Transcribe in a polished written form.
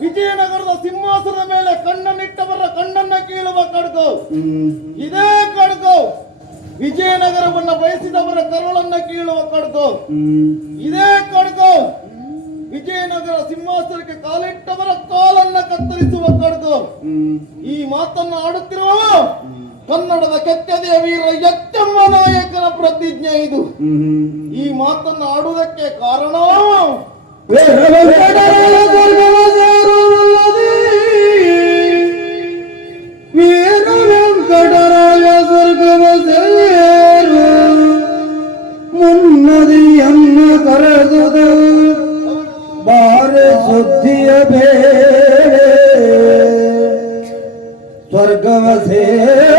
ವಿಜಯನಗರದ ಸಿಂಹಾಸನದ ಮೇಲೆ ಕಣ್ಣನ್ನಿಟ್ಟವರ ಕಣ್ಣನ್ನ ಕೀಳುವ ಕಡ್ಗು ಇದೇ ಕಡ್ಗು. ವಿಜಯನಗರವನ್ನ ಬಯಸಿದವರ ಕರುಳನ್ನ ಕೀಳುವ ಕಡ್ಗು ಇದೇ ಕಡ್ಗು. ವಿಜಯನಗರ ಸಿಂಹಾಸನಕ್ಕೆ ಕಾಲಿಟ್ಟವರ ಕಾಲನ್ನ ಕತ್ತರಿಸುವ ಕಡ್ಗು. ಈ ಮಾತನ್ನ ಆಡುತ್ತಿರುವ ಕನ್ನಡದ ಕೆತ್ತದೆಯ ವೀರ ಯಚ್ಚಮ್ಮ ನಾಯಕನ ಪ್ರತಿಜ್ಞೆ ಇದು. ಈ ಮಾತನ್ನ ಆಡುವುದಕ್ಕೆ ಕಾರಣ ವೀರ ವೆಂಕಟರಾಯ ಸ್ವರ್ಗವ ಸೇರು ಮುನ್ನದಿಯನ್ನ ಕರೆದುದ ಬಾರೆ ಸುದ್ದಿಯ ಬೇಳೆ ಸ್ವರ್ಗವ ಸೇರು